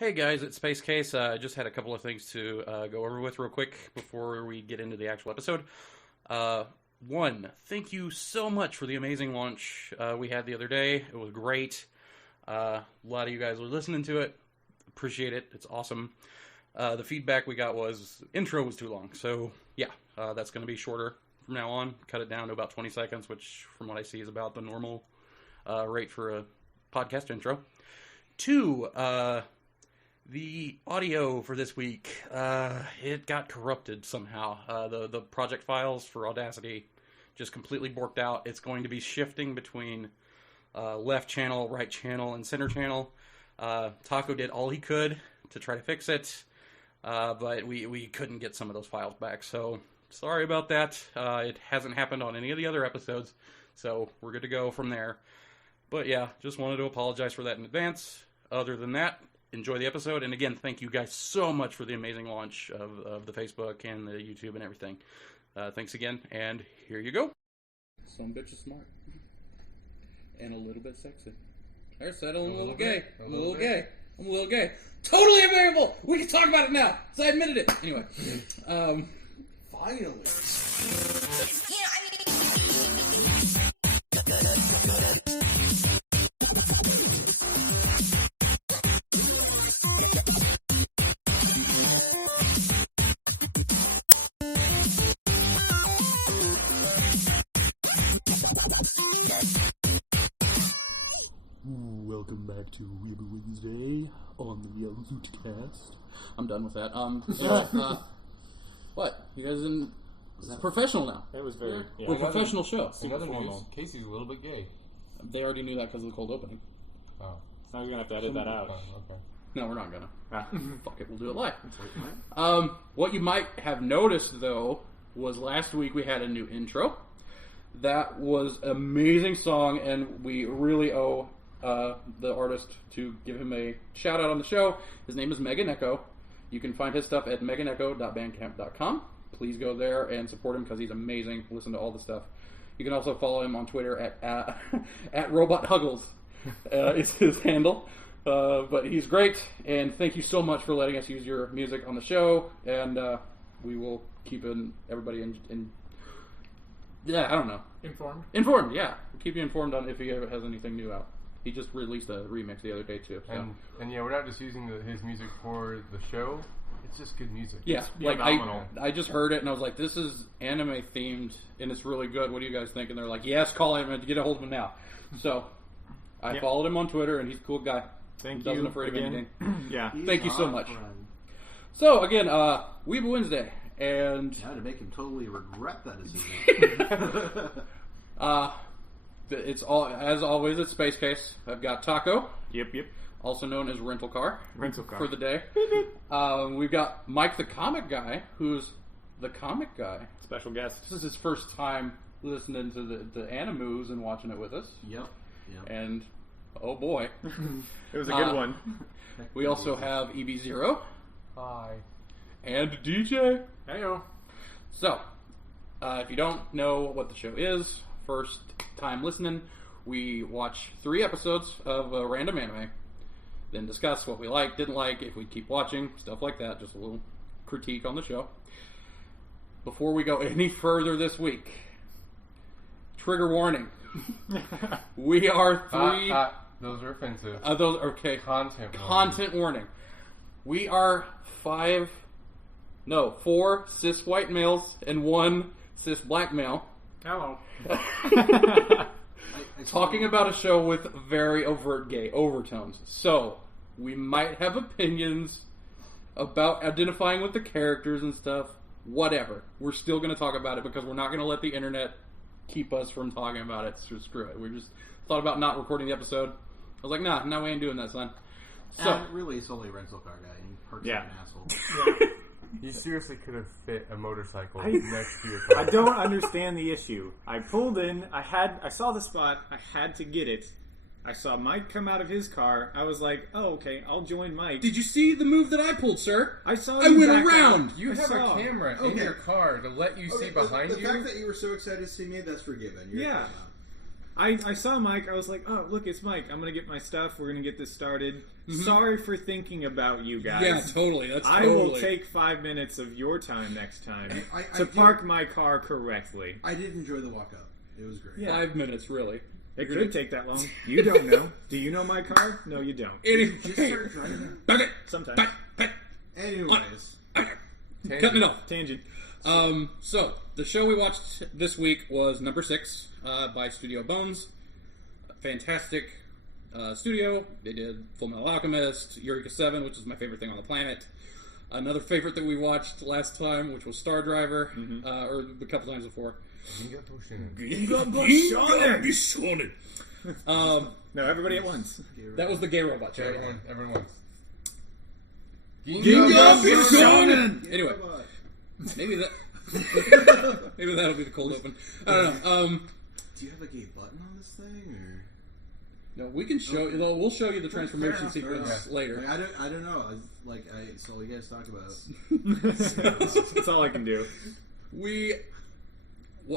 Hey guys, it's SpaceKase. I just had a couple of things to go over with real quick before we get into the actual episode. One, thank you so much for the amazing launch we had the other day. It was great. A lot of you guys were listening to it. Appreciate it. It's awesome. The feedback we got was intro was too long. So yeah, that's going to be shorter from now on. Cut it down to about 20 seconds, which from what I see is about the normal rate for a podcast intro. Two, the audio for this week, it got corrupted somehow. The project files for Audacity just completely borked out. It's going to be shifting between left channel, right channel, and center channel. Taco did all he could to try to fix it, but we couldn't get some of those files back. So sorry about that. It hasn't happened on any of the other episodes, so we're good to go from there. But yeah, just wanted to apologize for that in advance. Other than that, enjoy the episode, and again, thank you guys so much for the amazing launch of the Facebook and the YouTube and everything. Thanks again, and here you go. Some bitch is smart. And a little bit sexy. They're settling a little gay. I'm a little gay. I'm a little gay. Totally available! We can talk about it now, because I admitted it. Anyway. Finally. Welcome back to Weeaboo Wednesday on the Lootcast. I'm done with that. Anyway, what? You guys didn't... It's professional now. It was very... Yeah. We're a professional show. Super formal. Casey's a little bit gay. They already knew that because of the cold opening. Oh. Now you're going to have to edit that out. Oh, okay. No, we're not gonna. Fuck it, we'll do it live. What you might have noticed, though, was last week we had a new intro. That was an amazing song, and we really owe the artist to give him a shout out on the show. His name is Megan Echo. You can find his stuff at meganecho.bandcamp.com. Please go there and support him because he's amazing. Listen to all the stuff. You can also follow him on Twitter at RobotHuggles. Is his handle. But he's great, and thank you so much for letting us use your music on the show, and we will keep everybody in yeah, I don't know. Informed, yeah. We'll keep you informed on if he ever has anything new out. He just released a remix the other day, too. So. And yeah, we're not just using his music for the show. It's just good music. Yeah, it's like phenomenal. I just heard it, and I was like, this is anime themed, and it's really good. What do you guys think? And they're like, yes, call him and get a hold of him now. So I followed him on Twitter, and he's a cool guy. Thank Doesn't you afraid again. of anything. Yeah. Thank you so much. So, again, Weeaboo Wednesday, and... Now to make him totally regret that decision. It's all, as always, it's SpaceKase. I've got Taco. Yep. Also known as Rental Car. Rental Car. For the day. We've got Mike the Comic Guy, who's the comic guy. Special guest. This is his first time listening to the Animus and watching it with us. Yep. And, oh boy. It was a good one. We also have EB0. Hi. And DJ. Heyo. So, if you don't know what the show is, first time listening, we watch 3 episodes of a random anime, then discuss what we like, didn't like, if we keep watching, stuff like that, just a little critique on the show. Before we go any further this week, trigger warning. We are 3... those are offensive. Okay. Content warning. We are 4 cis white males and 1 cis black male. Hello. Talking about a show with very overt gay overtones. So, we might have opinions about identifying with the characters and stuff. Whatever. We're still going to talk about it because we're not going to let the internet keep us from talking about it. So screw it. We just thought about not recording the episode. I was like, nah, we ain't doing that, son. So, really, it's only a rental car guy. He perks like an asshole. Yeah. You seriously could have fit a motorcycle next to your car. I don't understand the issue. I pulled in. I saw the spot. I had to get it. I saw Mike come out of his car. I was like, oh, okay, I'll join Mike. did you see the move that I pulled, sir? I saw I you went back around. out. You I have saw. a camera in your car to let you see behind the you. The fact that you were so excited to see me, that's forgiven. I saw Mike. I was like, oh, look, it's Mike. I'm going to get my stuff. We're going to get this started. Sorry for thinking about you guys. Yeah, totally. That's I totally. will take 5 minutes of your time next time I to did- park my car correctly. I did enjoy the walk up. It was great. Yeah. 5 minutes, really. It could take that long. You don't know. Do you know my car? No, you don't. Just start driving. Sometimes. Anyways, Cutting it off. Tangent. So, the show we watched this week was number 6 by Studio Bones. Fantastic studio. They did Full Metal Alchemist, Eureka 7, which is my favorite thing on the planet. Another favorite that we watched last time, which was Star Driver, or a couple times before. No, everybody at once. That was the gay robot show. Everyone wants. Anyway, maybe that maybe that'll be the cold open. I don't know. do you have a gay button on this thing, or? No, we can show you. We'll show you the transformation Fair sequence enough. later. Like, I don't know. So you guys talk about. That's all I can do.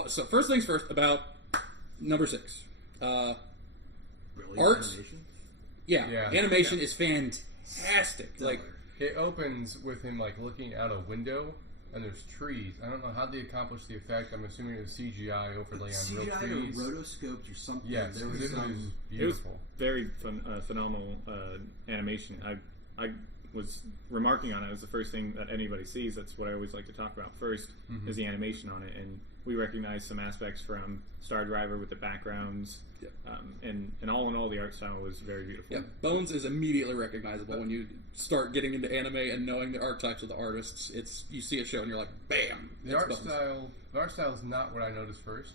So first things first about number 6. Really? Art? Animation? Yeah, animation is fantastic. Like, It opens with him like looking out a window, and there's trees. I don't know how they accomplished the effect. I'm assuming it was CGI overlay on real CGI trees. or rotoscoped or something. Yes, there was it was It was beautiful. very phenomenal animation. I was remarking on it. It was the first thing that anybody sees. That's what I always like to talk about first, is the animation on it. And we recognize some aspects from Star Driver with the backgrounds. Yeah. And all in all, the art style was very beautiful. yeah, Bones is immediately recognizable when you start getting into anime and knowing the archetypes of the artists. You see a show and you're like, bam! The that's art Bones. style is not what I noticed first.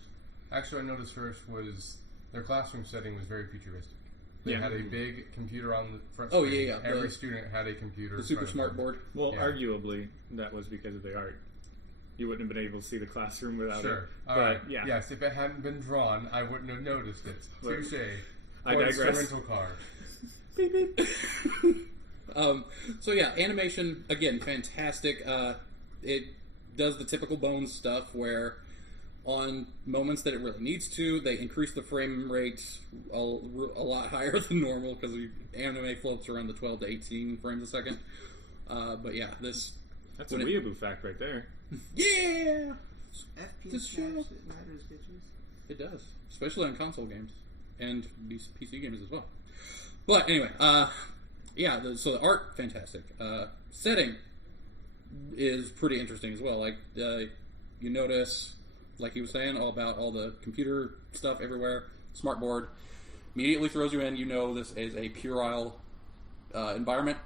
Actually, what I noticed first was their classroom setting was very futuristic. They Yeah. had a big computer on the front Oh, screen. yeah. Every student had a computer. The in super front of smart them. board. Well, Yeah. arguably, that was because of the art. You wouldn't have been able to see the classroom without it. Sure. All But, right. yeah. Yes, if it hadn't been drawn, I wouldn't have noticed it. But Touche. I Points for digress. rental car. Beep, beep. So yeah, animation again, fantastic. It does the typical Bones stuff where, on moments that it really needs to, they increase the frame rate a lot higher than normal because anime floats around the 12 to 18 frames a second. But yeah, that's a Weeaboo fact right there. Yeah, FPS This show- matters, it matters, bitches. it does, especially on console games and PC games as well. But anyway, yeah. So the art, fantastic. Setting is pretty interesting as well. Like you notice, like he was saying, all about all the computer stuff everywhere. Smart board immediately throws you in. You know this is a puerile environment.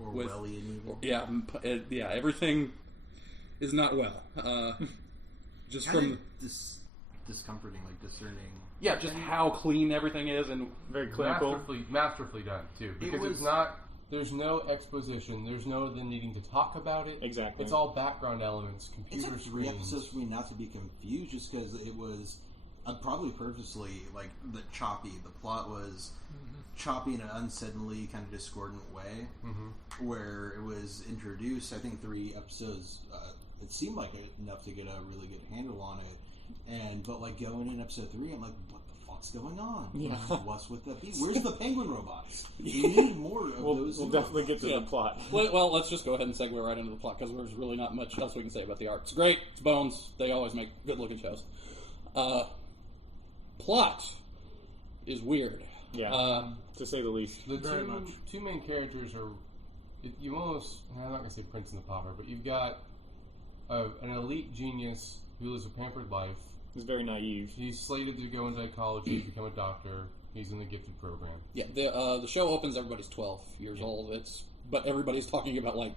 Or With- Wellian even. Yeah, everything is not well. Just Kind from of discomforting, like discerning. yeah, just how clean everything is, and Very clinical. Masterfully done too, because was- it's not. There's no exposition. There's no the needing to talk about it. Exactly. It's all background elements, It computer took 3 screens. episodes for me not to be confused, just because it was probably purposely like the choppy. The plot was choppy in an unsteadily kind of discordant way, where it was introduced. I think 3 episodes. It seemed like enough to get a really good handle on it, but like going in episode 3, I'm like, what the fuck's going on? Yeah. What's with the beat? Where's the penguin robots? You need more of those. We'll definitely get to Yeah. the plot. well, let's just go ahead and segue right into the plot because there's really not much else we can say about the art. It's great. It's Bones. They always make good-looking shows. Plot is weird. Yeah. To say the least. The Very much. two main characters are. You almost. I'm not going to say Prince and the Pauper, but you've got an elite genius who lives a pampered life. It's very naive. He's slated to go into psychology, become a doctor. He's in the gifted program. Yeah, the show opens. Everybody's 12 years old. But everybody's talking about like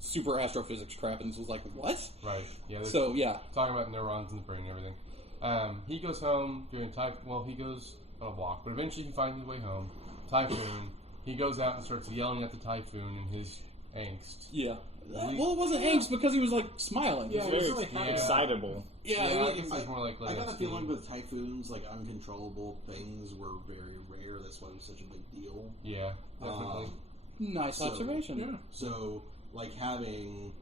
super astrophysics crap, and it's just like what? Right. Yeah. So yeah, Talking about neurons in the brain and everything. He goes home during he goes on a walk, but eventually he finds his way home. Typhoon. He goes out and starts yelling at the typhoon in his angst. yeah. Well, it wasn't angst because he was like smiling. It's It very was Yeah. excitable. yeah, I it think was- it's more like I got a LSD. feeling with typhoons, like uncontrollable things were very rare. That's why it was such a big deal. Yeah, definitely. nice So- observation. Yeah. So, like having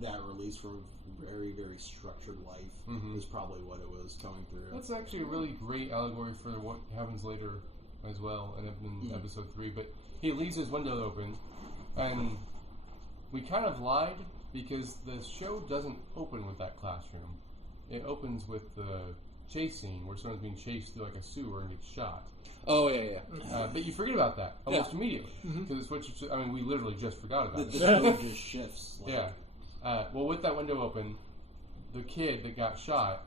that release from very, very structured life Mhm. is probably what it was going through. That's actually a really great allegory for what happens later as well, and in episode 3. But he leaves his window open, and we kind of lied because the show doesn't open with that classroom. It opens with the chase scene where someone's being chased through like a sewer and gets shot. Oh, yeah. But you forget about that almost immediately because it's what we literally just forgot about The it. show just shifts. Like, Yeah. Well, with that window open, the kid that got shot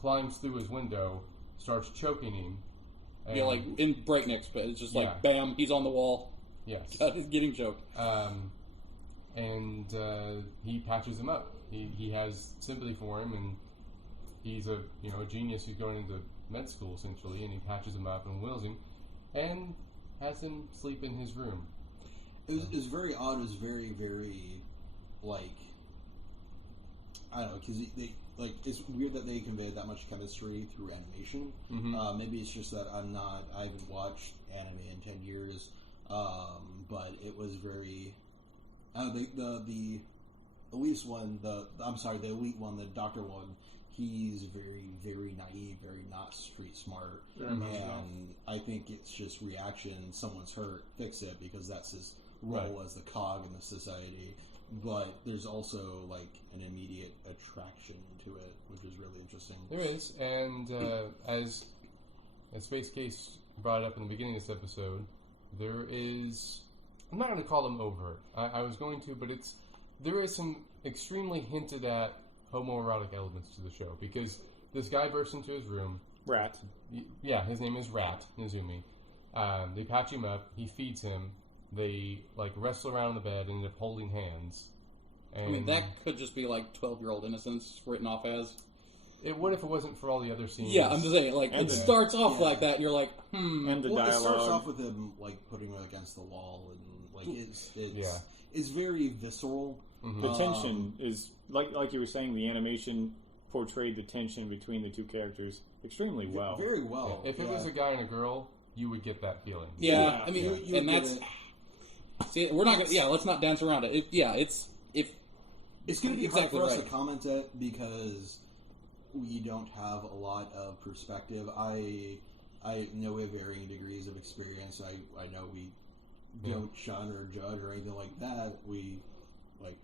climbs through his window, starts choking him. And, Yeah, like in breakneck, but it's just like, Yeah. bam, he's on the wall, yes. getting choked. And he patches him up. He has sympathy for him, and he's a genius who's going into med school essentially, and he patches him up and wills him, and has him sleep in his room. It was very odd. It was very, very, like, I don't know, because it's weird that they convey that much chemistry through animation. Mm-hmm. Maybe it's just that I haven't watched anime in 10 years, but it was very, the elite one, the elite one, the doctor one, he's very, very naive, very not street smart, and I think it's just reaction. Someone's hurt, fix it, because that's his role as the cog in the society. But there's also like an immediate attraction to it, which is really interesting. There is, and as SpaceKase brought up in the beginning of this episode, there is. I'm not going to call them overt. I was going to, but there is some extremely hinted at homoerotic elements to the show, because this guy bursts into his room. Rat. Yeah, his name is Rat Nizumi. They patch him up. He feeds him. They like wrestle around the bed and end up holding hands. And I mean, that could just be like 12-year-old innocence written off as. It would if it wasn't for all the other scenes. Yeah, I'm just saying, like, it starts off like that, and you're like, And the Well, it dialogue. starts off with him like putting her against the wall, and like it's very visceral. Mm-hmm. The tension is like you were saying. The animation portrayed the tension between the two characters extremely well. Very well. If it was a guy and a girl, you would get that feeling. Yeah, I mean, You and get that's... it. See, we're not gonna... Yeah, let's not dance around it. It's going to be exactly hard for us right. to comment it because we don't have a lot of perspective. I know we have varying degrees of experience. I know we don't shun or judge or anything like that.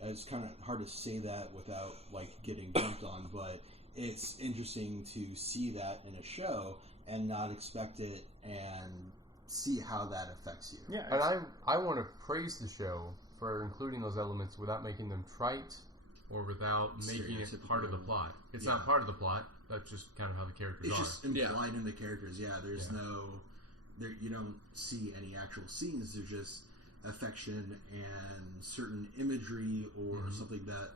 It's kind of hard to say that without like getting dumped on, but it's interesting to see that in a show and not expect it and see how that affects you. Yeah, And I want to praise the show for including those elements without making them trite or without making it part of the plot. It's not part of the plot. That's just kind of how the characters It's are. just implied in the characters. Yeah, there's you don't see any actual scenes. There's just affection and certain imagery or something that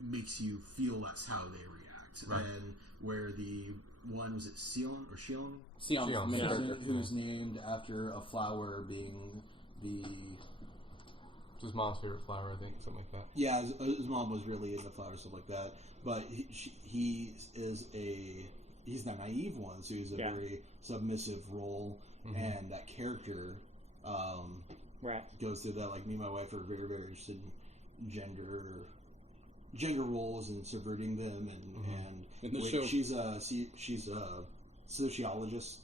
makes you feel that's how they react. Right. And where the one, was it Sion or Shion? Sion, Sion. main Yeah. character. Who's named after a flower being the... It's his mom's favorite flower, I think, something like that. Yeah, his mom was really into flowers, stuff like that. But he's the naive one, so he's a very submissive role, and that character goes through that. Like me and my wife are very, very interested in gender roles and subverting them, and In the show. she's a sociologist,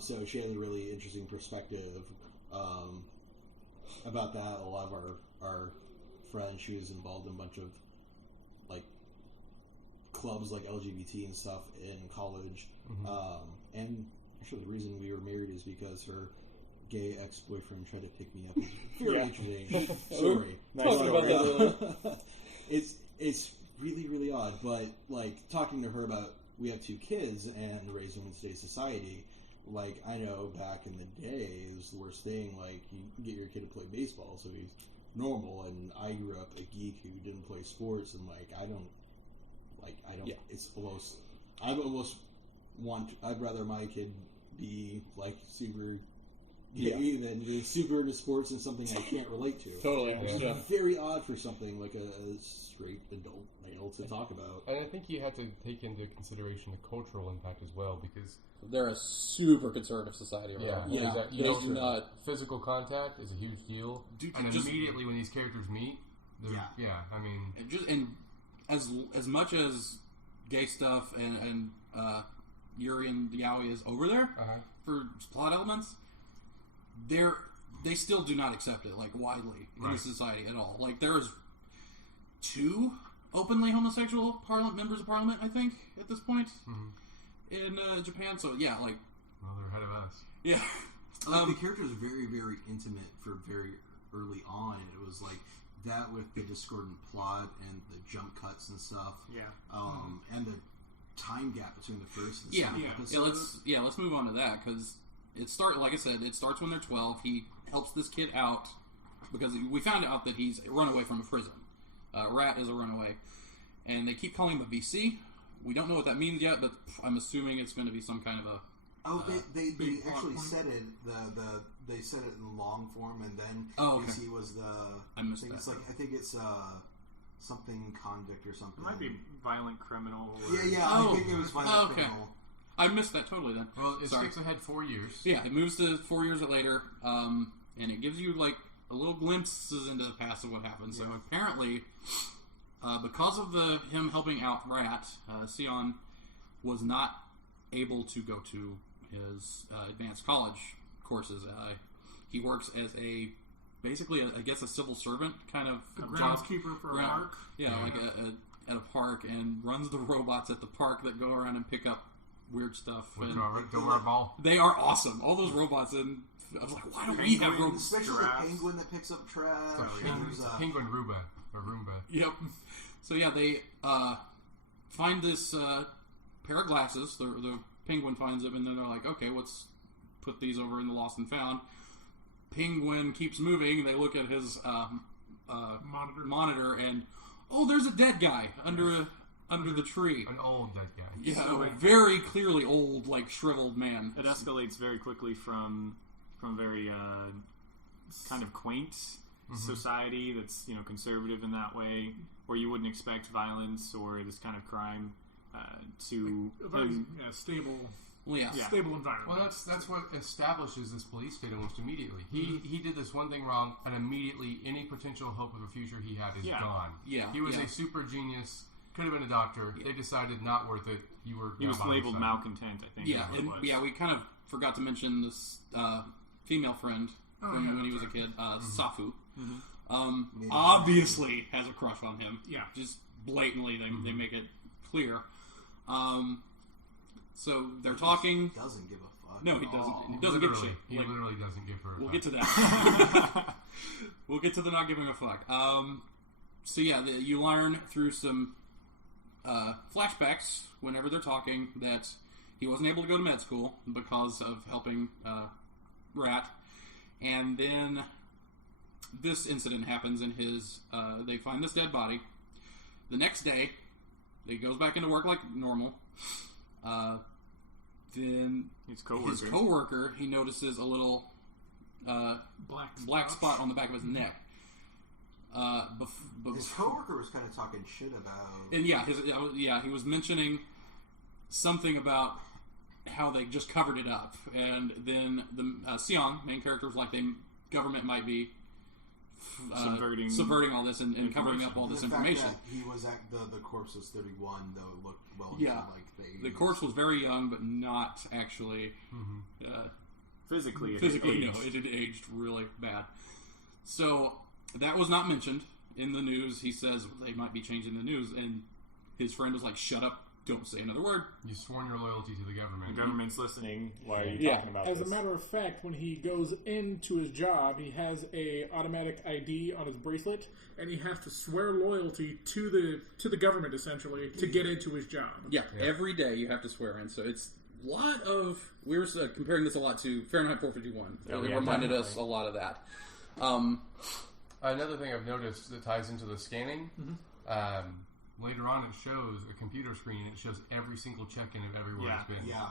so she has a really interesting perspective about that. A lot of our friends, she was involved in a bunch of like clubs like LGBT and stuff in college, and actually the reason we were married is because her gay ex-boyfriend tried to pick me up. It was very interesting story. Talking about that It's really, really odd, but like talking to her about, we have two kids and raising them in today's society. Like, I know back in the day, it was the worst thing. Like, you get your kid to play baseball, so he's normal. And I grew up a geek who didn't play sports, and it's almost, I'd rather my kid be like super gay than be super into sports and something I can't relate to. Totally. Which Yeah. is very odd for something like a straight adult male to talk about. And I think you have to take into consideration the cultural impact as well, because They're a super conservative society. Right now. Yeah. exactly. They do not. Physical contact is a huge deal, Dude, and just- immediately when these characters meet, I mean, And as much as gay stuff and Yuri and Yaoi is over there for plot elements, they still do not accept it like widely in the society at all. Like there's 2 openly homosexual members of parliament, I think, at this point in Japan. So yeah, like well, they're ahead of us. Yeah, the character was very, very intimate for very early on. It was like that with the discordant plot and the jump cuts and stuff. Yeah. And the time gap between the first and the yeah, second episode. Let's move on to that because it starts when they're 12. He helps this kid out because we found out that he's run away from a prison. Rat is a runaway, and they keep calling him a VC. We don't know what that means yet, but I'm assuming it's going to be some kind of a. They actually said it. They said it in long form, and then VC was the. I missed that. It's like I think it's something convict or something. It might be violent criminal. Or... I think it was violent criminal. I missed that totally then. Well, it skips ahead 4 years. Yeah, it moves to 4 years later, and it gives you like a little glimpses into the past of what happened. So apparently, because of him helping out Rat, Sion was not able to go to his advanced college courses. He works as basically a civil servant kind of groundskeeper for a park. Yeah, like at a park, and runs the robots at the park that go around and pick up weird stuff. Ball. They are awesome. All those robots, and I was like, why don't we have robots? Especially the penguin that picks up trash. Penguin Roomba. Yep. So yeah, they find this pair of glasses. The penguin finds them, and then they're like, okay, let's put these over in the lost and found. Penguin keeps moving. They look at his monitor, and there's a dead guy under the tree. An old dead guy. Yeah, very clearly old, like shriveled man. It escalates very quickly from very kind of quaint society that's conservative in that way, where you wouldn't expect violence or this kind of crime to a very stable. Well, stable environment. Well, that's what establishes this police state almost immediately. He did this one thing wrong, and immediately any potential hope of a future he had is gone. Yeah, he was a super genius. Could have been a doctor. They decided not worth it. He was labeled malcontent, I think. Yeah, we kind of forgot to mention this female friend from when he was a kid, Safu. Obviously has a crush on him. Yeah, just blatantly they make it clear. So they're talking. He doesn't give a fuck. No, he doesn't. He doesn't give a shit. He literally doesn't give her a fuck. We'll get to that. We'll get to the not giving a fuck. So yeah, you learn through some flashbacks whenever they're talking that he wasn't able to go to med school because of helping Rat, and then this incident happens in his. They find this dead body. The next day, he goes back into work like normal. Then his coworker, he notices a little black spot on the back of his neck. His coworker was kind of talking shit about. And he was mentioning something about how they just covered it up, and then the Sion, main character, was like, the government might be subverting all this and covering up all this information. Fact that he was at the corpse was 31, though it looked well into like the 80s. The corpse was very young, but not actually physically. No, it had aged really bad. So that was not mentioned in the news. He says they might be changing the news, and his friend was like, "Shut up! Don't say another word." You've sworn your loyalty to the government. The government's listening. Why are you talking about this? As a matter of fact, when he goes into his job, he has a automatic ID on his bracelet, and he has to swear loyalty to the government essentially to get into his job. Yeah, every day you have to swear in. So it's a lot of. We were comparing this a lot to Fahrenheit 451. It reminded us a lot of that. Another thing I've noticed that ties into the scanning. Later on, it shows a computer screen. It shows every single check-in of everywhere it's been. Yeah.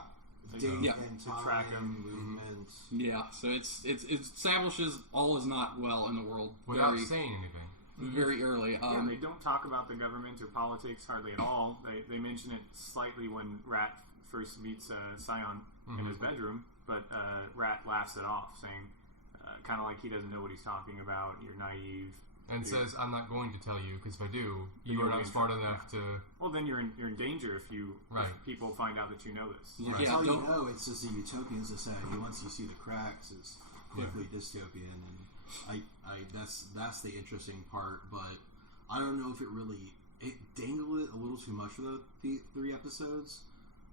Date and time, track him, movement. Yeah, so it establishes all is not well in the world without saying anything. Very early. They don't talk about the government or politics hardly at all. They mention it slightly when Rat first meets Sion in his bedroom, but Rat laughs it off, saying kind of like he doesn't know what he's talking about. You're naive. And says, "I'm not going to tell you, because if I do, you are not smart enough to." Well, then you're in danger if people find out that you know this. That's all you know. It's just a utopian society. Once you see the cracks, quickly dystopian, and that's the interesting part. But I don't know if it dangled it a little too much for the 3 episodes.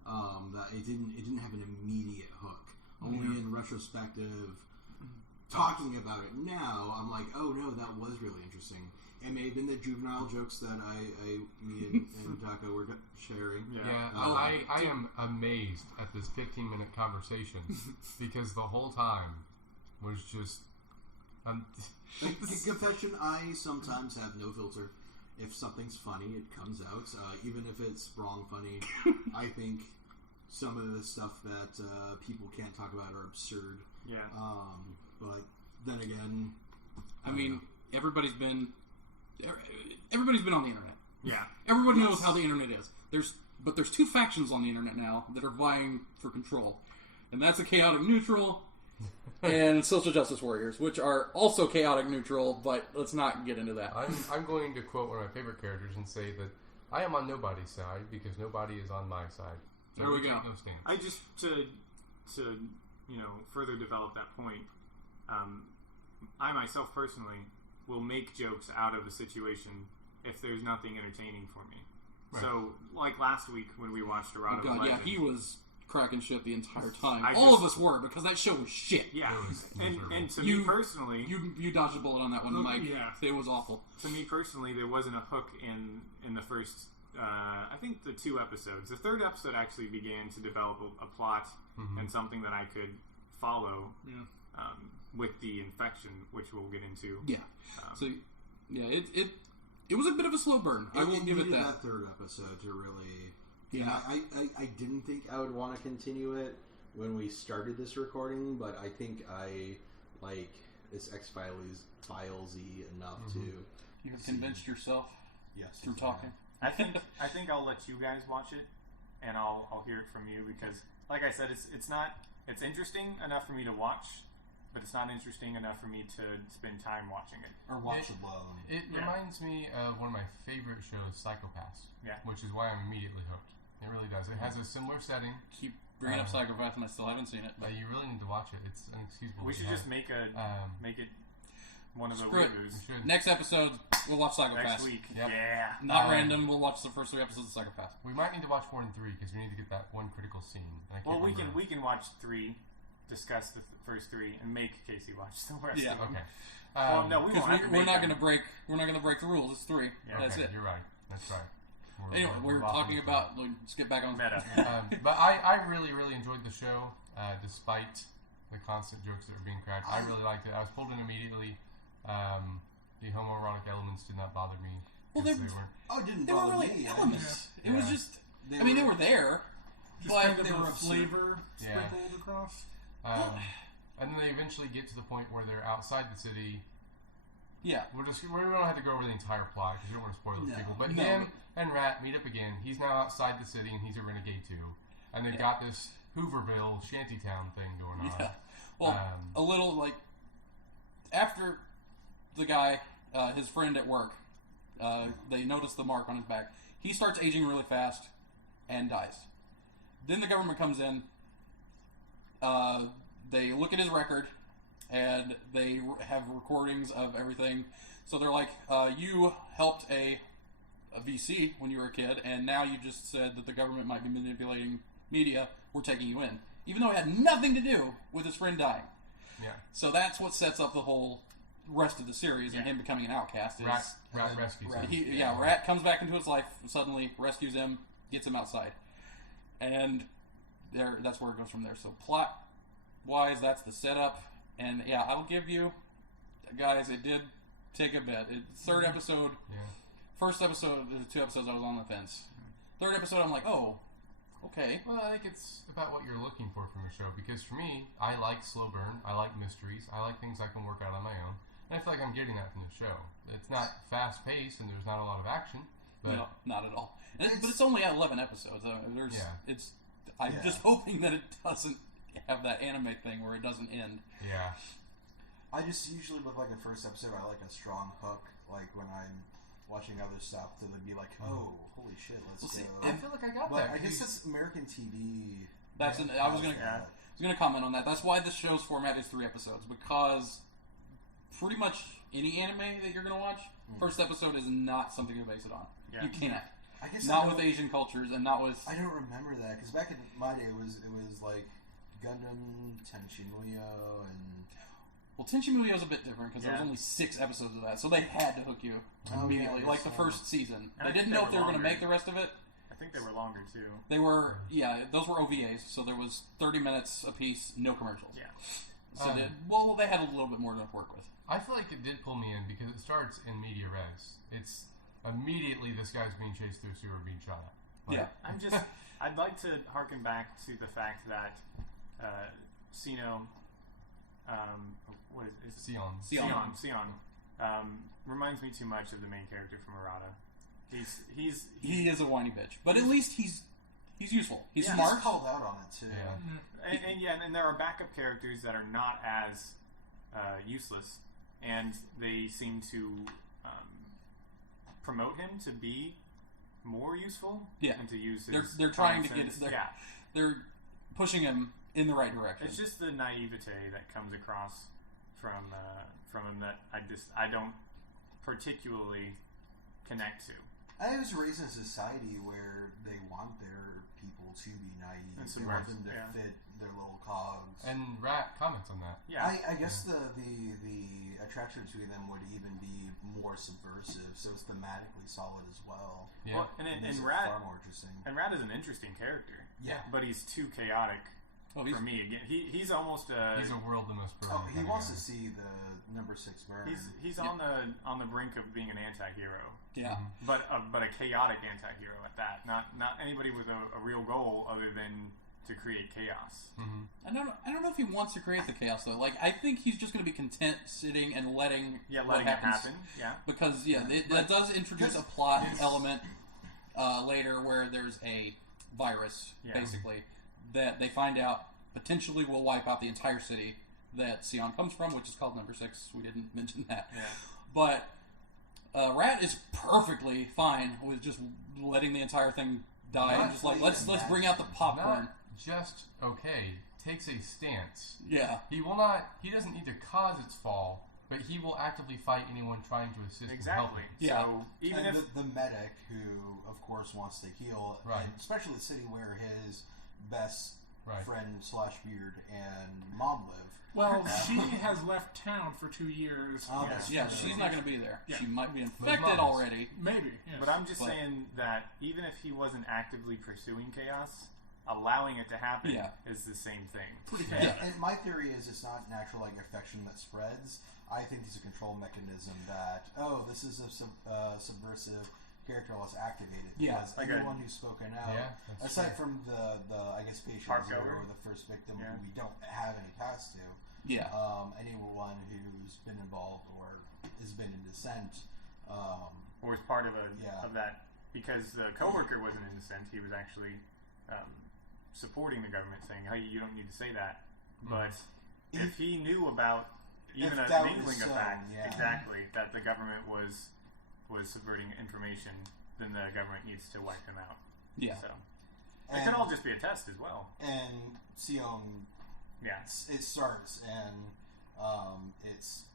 That it didn't have an immediate hook. Only in retrospective, talking about it now, I'm like, oh no, that was really interesting. It may have been the juvenile jokes that me and Taco were sharing. Yeah, I am amazed at this 15-minute conversation because the whole time was just. Confession: I sometimes have no filter. If something's funny, it comes out. Even if it's wrong funny, I think some of the stuff that people can't talk about are absurd. Yeah. But then again, I mean, everybody's been on the internet. Yeah. Everyone knows how the internet is. But there's 2 factions on the internet now that are vying for control, and that's a chaotic neutral and social justice warriors, which are also chaotic neutral. But let's not get into that. I'm going to quote one of my favorite characters and say that I am on nobody's side because nobody is on my side. So there we go. No stance. I just to further develop that point. I myself personally will make jokes out of a situation if there's nothing entertaining for me. Right. So, like last week when we watched Dorado. Oh God, yeah, he was cracking shit the entire time. All of us were, because that show was shit. Yeah, and to me personally, you dodged a bullet on that one, Mike. Yeah, it was awful. To me personally, there wasn't a hook in the first. I think the 2 episodes. The 3rd episode actually began to develop a plot and something that I could follow. Yeah. With the infection, which we'll get into. Yeah. It was a bit of a slow burn. I will give it that. 3rd episode to really. Yeah. I didn't think I would want to continue it when we started this recording, but I think it's X-Filesy enough to. You have convinced yourself. Yes. Through talking. I think I'll let you guys watch it, and I'll hear it from you because, like I said, it's interesting enough for me to watch. But it's not interesting enough for me to spend time watching it. Or watch alone. It reminds me of one of my favorite shows, SpaceKase. Yeah. Which is why I'm immediately hooked. It really does. It has a similar setting. Keep bringing up SpaceKase, and I still haven't seen it. But you really need to watch it. It's inexcusable. We should just make it one of the Weeaboos. Next episode, we'll watch SpaceKase. Next week. Yep. Yeah. Not random. We'll watch the first 3 episodes of SpaceKase. We might need to watch 4 and 3 because we need to get that one critical scene. Well, we can watch 3. Discuss the first 3 and make Casey watch the rest. Yeah, of them. okay. No, we're not going to break. We're not going to break the rules. It's 3. Yeah. That's it. You're right. That's right. Anyway, we're talking about. Let's get back on meta. But I really, really enjoyed the show, despite the constant jokes that were being cracked. I really liked it. I was pulled in immediately. The homoerotic elements did not bother me. Well, they didn't they bother weren't really me. elements. It was just. They were there. Just but kind of they were flavor sprinkled across. And then they eventually get to the point where they're outside the city. Yeah. We don't have to go over the entire plot because we don't want to spoil it for people. But him and Rat meet up again. He's now outside the city and he's a renegade too. And they've got this Hooverville shantytown thing going on. Yeah. Well, a little like after the guy, his friend at work, they notice the mark on his back. He starts aging really fast and dies. Then the government comes in. They look at his record, and they have recordings of everything. So they're like, you helped a VC when you were a kid, and now you just said that the government might be manipulating media. We're taking you in. Even though it had nothing to do with his friend dying. Yeah. So that's what sets up the whole rest of the series and him becoming an outcast. Rat rescues him. Rat comes back into his life, suddenly rescues him, gets him outside. And that's where it goes from there. So plot-wise, that's the setup. And yeah, I'll give you, guys, it did take a bit. Third episode, first episode, the 2 episodes I was on the fence. Third episode, I'm like, oh, okay. Well, I think it's about what you're looking for from a show. Because for me, I like slow burn. I like mysteries. I like things I can work out on my own. And I feel like I'm getting that from the show. It's not fast-paced and there's not a lot of action. But no, not at all. But it's only 11 episodes. I'm just hoping that it doesn't have that anime thing where it doesn't end. Yeah. I just usually with like a first episode, I like a strong hook. Like when I'm watching other stuff, to be like, oh, holy shit, let's go. I feel like I got but that. I guess it's American TV. That's I was gonna comment on that. That's why the show's format is 3 episodes, because pretty much any anime that you're gonna watch, first episode is not something to base it on. Yeah. You can't. I guess Not with Asian cultures, and not with. I don't remember that because back in my day, it was like Gundam, Tenchi Muyo, and Well, Tenchi Muyo is a bit different because there was Yeah. only 6 episodes of that, so they had to hook you immediately, yeah, like the so- first season. And They I didn't think know they if they were were going to longer. make the rest of it. I think they were longer too. They were, those were OVAs, so there was 30 minutes a piece, no commercials. Yeah. So they had a little bit more to work with. I feel like it did pull me in because it starts in media res. It's immediately this guy's being chased through a sewer being shot at. Like, Yeah. I'd like to harken back to the fact that Sino, what is it? Sion. Sion, reminds me too much of the main character from Arata. He is a whiny bitch, but at least he's useful. He's yeah, smart. he's called out on it too. Yeah. And there are backup characters that are not as useless, and they seem to promote him to be more useful. Yeah. And to use his They're trying to common get. sense. They're pushing him in the right direction. It's just the naivete that comes across from him that I don't particularly connect to. I was raised in a society where they want their people to be naive. And They want them to yeah. fit their little cogs. And Rat comments on that. Yeah. I guess the attraction between them would even be more subversive, so it's thematically solid as well. Yeah. Well, It and makes it Rat far more interesting. and Rat is an interesting character. Yeah. But he's too chaotic Well, for me. Again, he's almost a He's a world the most Oh, he brilliant wants guy. to see the number 6 burn. he's Yeah. on the brink of being an anti-hero, Yeah. but a chaotic anti-hero at that. Not anybody with a real goal other than to create chaos. I don't know if he wants to create the chaos though. Like, I think he's just going to be content sitting and letting what Letting it happens. happen. Yeah. Because that does introduce a plot element later where there's a virus, Yeah. basically, that they find out potentially will wipe out the entire city that Sion comes from, which is called Number 6. We didn't mention that. Yeah. But Rat is perfectly fine with just letting the entire thing die and just like let's bring out the popcorn. Not just okay. Takes a stance. Yeah. He will not. He doesn't need to cause its fall, but he will actively fight anyone trying to assist Exactly. and Yeah. So even and if the medic, who of course wants to heal, Right. and especially the city where his best Right. friend / beard and mom live. Well, she has left town for 2 years. Oh, Yeah. that's Yeah, true. she's not going to be there. Yeah. She might be But infected Mom's. already. Maybe. Yes. But I'm just But- saying that even if he wasn't actively pursuing chaos, allowing it to happen Yeah. is the same thing. And my theory is it's not natural like affection that spreads. I think it's a control mechanism that this is a subversive character, let's activate it. Yeah, Because like anyone who's spoken out, Yeah, that's aside true. from the I guess patient Park zero, goer. the first victim Yeah. who we don't have any past to. Yeah. Anyone who's been involved or has been in dissent. Or is part of Yeah. of that, because the coworker wasn't in dissent. He was actually supporting the government, saying, "Hey, you don't need to say that." But if he knew about even If a that was inkling of so, fact, yeah. exactly, that the government was subverting information, then the government needs to wipe him out. Yeah. So it And- could all just be a test as well. And Sion, Yeah. it starts and it's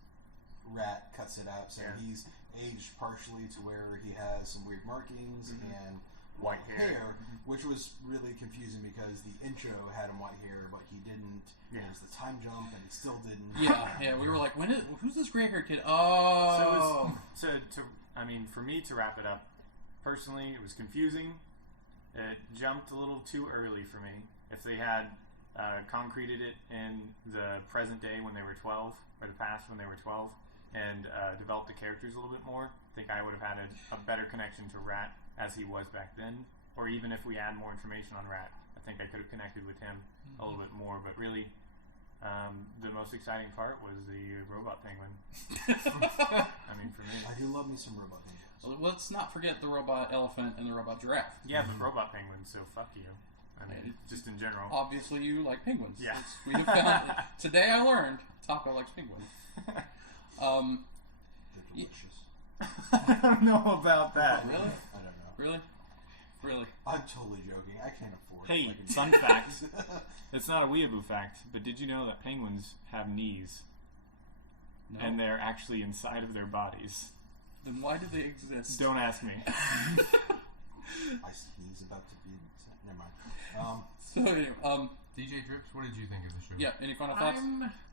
Rat cuts it up, so Yeah. he's aged partially to where he has some weird markings and White hair. which was really confusing because the intro had him white hair, but he didn't. Yeah. There's the time jump, and he still didn't. Yeah. We were like, who's this gray-haired kid? Oh. So it was, for me to wrap it up, personally, it was confusing. It jumped a little too early for me. If they had concreted it in the present day when they were 12, or the past when they were 12, and developed the characters a little bit more, I think I would have had a better connection to Rat as he was back then. Or even if we had more information on Rat, I think I could have connected with him a little bit more. But really, the most exciting part was the robot penguin. For me. I do love me some robot ninjas. Well, let's not forget the robot elephant and the robot giraffe. Yeah, but robot penguins, so fuck you. Just in general. Obviously, you like penguins. Yeah. We have found today I learned Taco likes penguins. They're delicious. I don't know about that. Really? I don't know. Really? Really? I'm totally joking. I can't afford. Hey, fucking fun penguins. fact. It's not a weeaboo fact, but did you know that penguins have knees? No. And they're actually inside of their bodies. Then why do they exist? Don't ask me. I sneeze about to be. Never mind. So anyway, DJ Drips, what did you think of the show? yeah. Any final thoughts?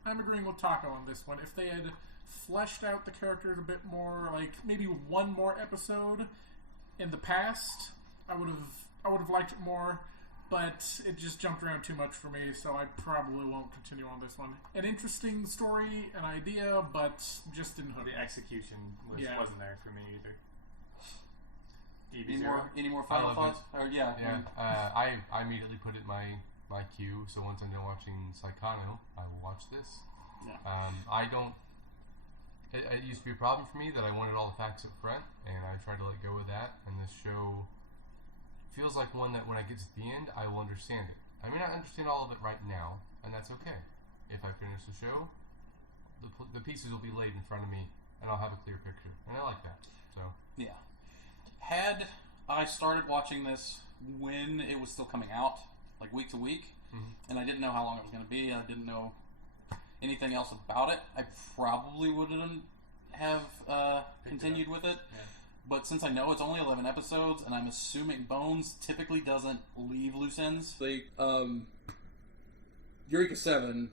I'm agreeing with Taco on this one. If they had fleshed out the characters a bit more, like maybe one more episode in the past, I would have liked it more. But it just jumped around too much for me, so I probably won't continue on this one. An interesting story, an idea, but just didn't hook. The execution wasn't there for me either. Any more final thoughts? Or, yeah. I immediately put it in my queue, so once I'm done watching Saikano, I will watch this. Yeah. I don't... It used to be a problem for me that I wanted all the facts up front, and I tried to let go of that, and this show feels like one that when I get to the end, I will understand it. I may not understand all of it right now, and that's okay. If I finish the show, the pieces will be laid in front of me, and I'll have a clear picture, and I like that. So Yeah. Had I started watching this when it was still coming out, like week to week, and I didn't know how long it was going to be, and I didn't know anything else about it, I probably wouldn't have continued with it. Yeah. But since I know it's only 11 episodes, and I'm assuming Bones typically doesn't leave loose ends, Eureka 7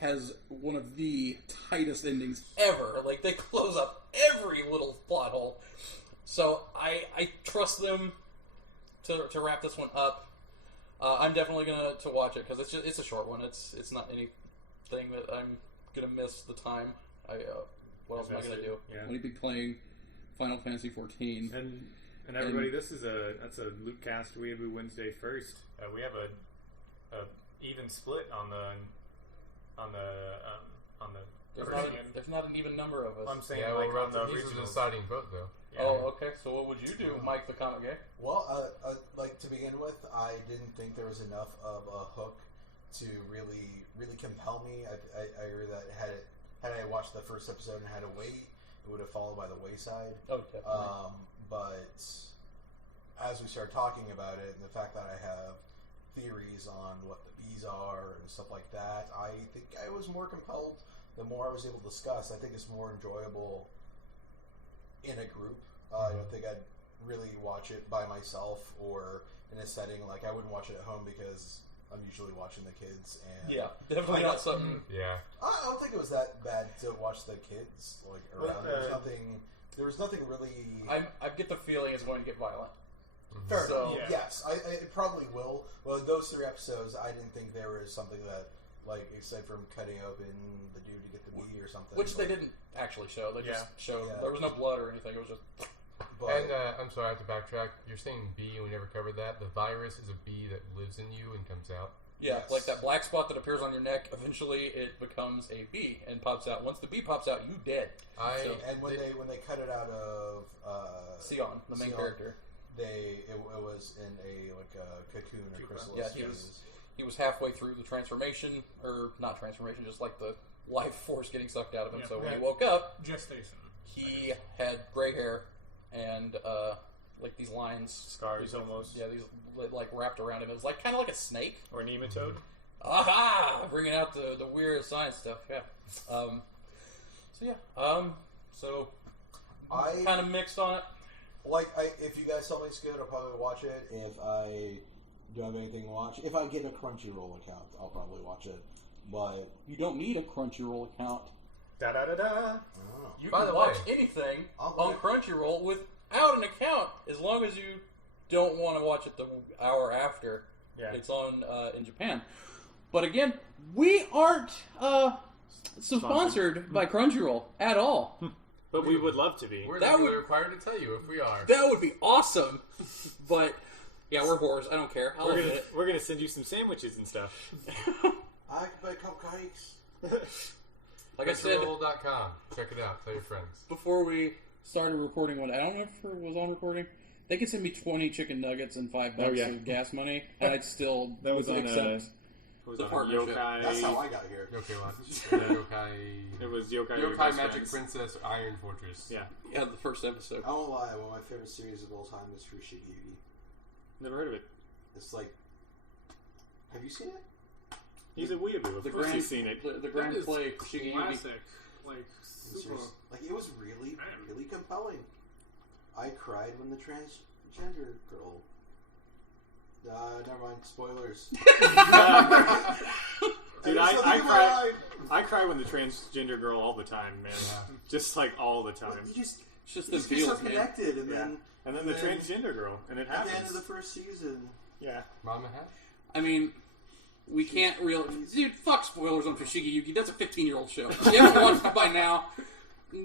has one of the tightest endings ever. Like, they close up every little plot hole. So I trust them to wrap this one up. I'm definitely gonna watch it because it's a short one. It's not anything that I'm gonna miss the time. What else am I gonna do? Yeah. I'm gonna be playing Final Fantasy 14. And everybody, that's a Loopcast Weeaboo Wednesday first. We have a even split on the There's not an even number of us. I'm saying Yeah, like well, on the he's the originals. deciding vote, though. Yeah. Oh, okay. So what would you do, Mike the Comic Gay? Well, like to begin with, I didn't think there was enough of a hook to really compel me. I heard that had I watched the first episode and had to wait, it would have fallen by the wayside. Oh, definitely. But as we started talking about it, and the fact that I have theories on what the bees are and stuff like that, I think I was more compelled the more I was able to discuss. I think it's more enjoyable in a group. I don't think I'd really watch it by myself or in a setting. Like, I wouldn't watch it at home because I'm usually watching the kids. And Yeah, definitely not something. Yeah. I don't think it was that bad to watch the kids like around. There was nothing really. I get the feeling it's going to get violent. Fair So- enough. Yeah. Yes, it probably will. Well, those 3 episodes, I didn't think there was something that, like, aside from cutting open the dude to get the bee or something. Which they but- didn't actually show. They just showed Yeah. there was no blood or anything. It was just But, And I'm sorry, I have to backtrack. You're saying bee, and we never covered that. The virus is a bee that lives in you and comes out. yeah, Yes. like that black spot that appears on your neck. Eventually, it becomes a bee and pops out. Once the bee pops out, you dead. and when they cut it out of Sion, the main Sion, character, it was in a cocoon or chrysalis. Yeah, he was halfway through the transformation, or not transformation, just like the life force getting sucked out of him. Yeah, so when yeah. he woke up, Gestation. he had gray hair and like these lines, Scars these, almost. Yeah, these like wrapped around him. It was like kind of like a snake. Or nematode. Aha! Bringing out the weird science stuff. Yeah. So I kind of mixed on it. if you guys tell me it's good, I'll probably watch it. If I don't have anything to watch, if I get a Crunchyroll account, I'll probably watch it. But You don't need a Crunchyroll account. Da da da da. I don't know. You By can the watch way- anything I'll on look- Crunchyroll without an account, as long as you don't want to watch it the hour after Yeah. it's on in Japan. But again, we aren't sponsored by Crunchyroll at all. But we would love to be. We're That legally would- required to tell you if we are. That would be awesome. But yeah, we're whores. I don't care. I'll admit it. We're gonna send you some sandwiches and stuff. I can buy cupcakes. Like I said Crunchyroll.com. Check it out. Tell your friends. before we started recording, I don't know if it was on recording. They could send me 20 chicken nuggets and $5 yeah. of gas money, and I'd still That was on accept. Was The on partnership. Yokai. That's how I got here. Yokai Watch. Yokai. It was Yokai. Yokai Magic Princess Iron Fortress. Yeah. Yeah, the first episode. I won't lie, one of my favorite series of all time is Fushigiri. Never heard of it. It's like, have you seen it? He's a weeaboo. Of course he's seen it. The Grand Play Shiggy. Classic. Like, super. Like, it was really, really compelling. I cried when the transgender girl. Never mind. Spoilers. Dude, I cry when the transgender girl all the time, man. Just like all the time. It's just the get feels, so connected, man. And then the transgender girl, and it happens. At the end of the first season. Yeah. Mama hat? I mean, we can't really... Dude, fuck spoilers on Fushigi Yuki. That's a 15-year-old show. If you haven't watched it by now,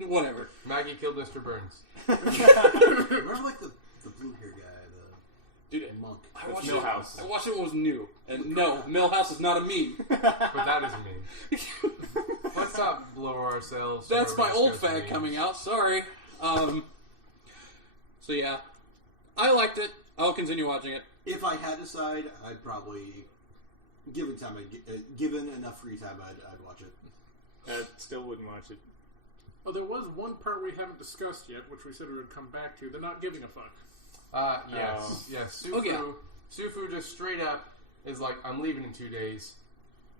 whatever. Maggie killed Mr. Burns. Remember, like, the blue-hair guy, Dude, the monk? I watched Millhouse. I watched it when it was new. And no, Millhouse is not a meme. But that is a meme. Let's not lower ourselves. That's my old fag coming out. Sorry. So yeah, I liked it. I'll continue watching it. If I had to decide, I'd probably, given enough free time, I'd watch it. I still wouldn't watch it. Oh, there was one part we haven't discussed yet, which we said we would come back to. They're not giving a fuck. Yes. Yes. Sufu just straight up is like, I'm leaving in 2 days.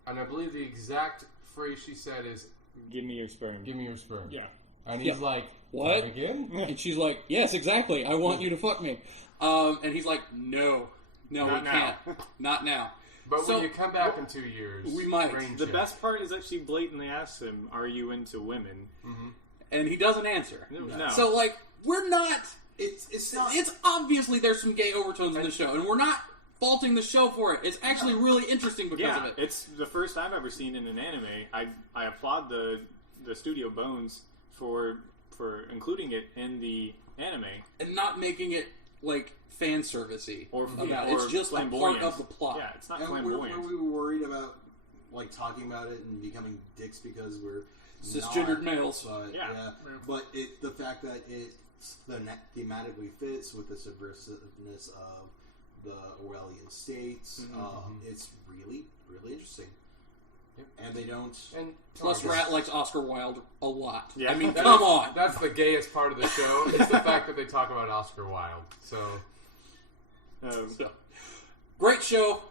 And I believe the exact phrase she said is, Give me your sperm. give me your sperm. Yeah. And he's like, What? Again? And she's like, yes, exactly. I want you to fuck me. And he's like, no, Not we now. can't. Not now. But So- when you come back in 2 years, We might. rain The check. best part is that she blatantly asks him, "Are you into women?" And he doesn't answer. No. So, like, we're not... It's not. It's obviously there's some gay overtones in the show, and we're not faulting the show for it. It's actually really interesting because of it. It's the first I've ever seen in an anime. I applaud the Studio Bones for including it in the anime. And not making it, like, fan servicey. Or it's just a part flamboyant. of the plot. Yeah, it's not And flamboyant. were we worried about, like, talking about it and becoming dicks because we're Cisgendered not, males. But, Yeah. But the fact that it thematically fits with the subversiveness of the Orwellian states, it's really, really interesting. Yep. And they don't... And Plus, Rat likes Oscar Wilde a lot. Yeah. I mean, That come is- on. That's the gayest part of the show, is the fact that they talk about Oscar Wilde. So, So, great show,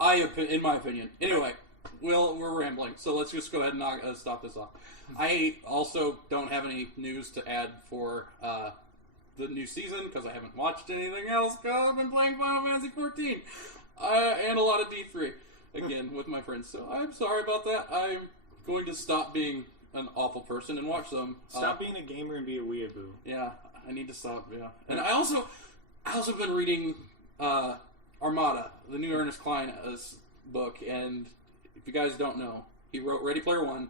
in my opinion. Anyway, we're rambling, so let's just go ahead and stop this off. I also don't have any news to add for the new season, because I haven't watched anything else, because I've been playing Final Fantasy 14. And a lot of D3, again, with my friends. So I'm sorry about that. I'm going to stop being an awful person and watch them. Stop being a gamer and be a weeaboo. Yeah, I need to stop. Yeah, and I also been reading Armada, the new Ernest Cline's book, and if you guys don't know, he wrote Ready Player One.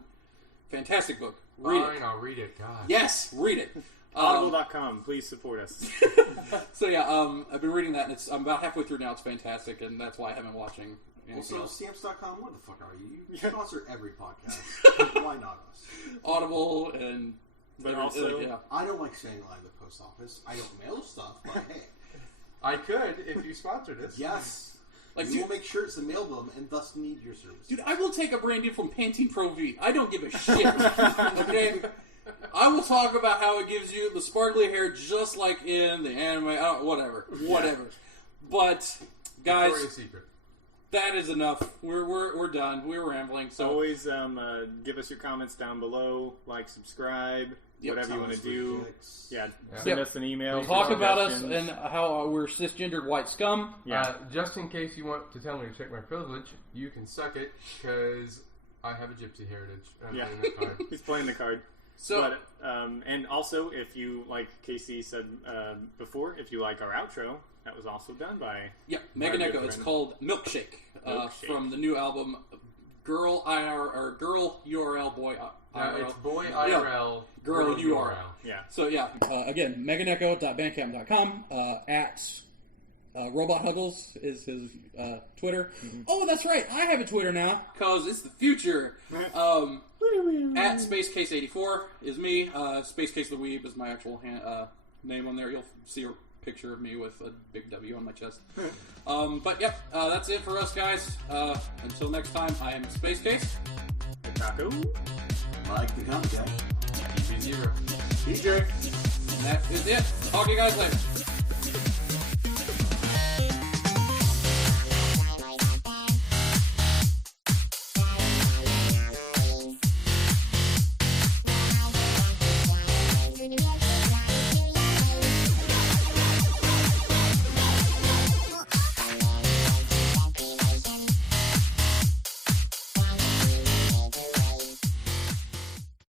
Fantastic book. Read fine, it. I'll read it. God. Yes, read it. Audible.com, please support us. So yeah, I've been reading that, and I'm about halfway through now. It's fantastic, and that's why I haven't been watching anything Also, else. stamps.com, what the fuck are you? You sponsor every podcast. Why not us? Audible and But also- yeah. I don't like staying alive at the post office. I don't mail stuff, but hey. I could if you sponsored us. Yes. Like, We will make shirts and mail them and thus need your service. Dude, I will take a brand deal from Pantene Pro V. I don't give a shit. Okay? I will talk about how it gives you the sparkly hair just like in the anime. Whatever. But, guys, Victoria's Secret. that is enough. We're done. We're rambling. So Always give us your comments down below. Like, subscribe, Yep. whatever you want to do. Yeah, Yeah. send us an email. talk for about us suggestions. and how we're cisgendered white scum. Yeah. Just in case you want to tell me to check my privilege, you can suck it, because I have a gypsy heritage. And I'm Yeah, playing that card. he's playing the card. So, But, and also, if you, like Casey said before, if you like our outro, that was also done by... yeah, Our Megan good Echo. It's friend. called Milkshake, Milkshake. from the new album Girl URL Boy IRL. It's boy IRL, Girl URL. URL. Yeah. So yeah, again, meganecho.bandcamp.com, at Robot Huggles is his Twitter. Oh, that's right, I have a Twitter now, because it's the future. At SpaceKase84 is me. SpaceKase the Weeb is my actual name on there. You'll see a picture of me with a big W on my chest. But yep, that's it for us, guys. Until next time, I am SpaceKase. Taco. Like the comic guy. EP0. DJ. And that is it. Talk to you guys later.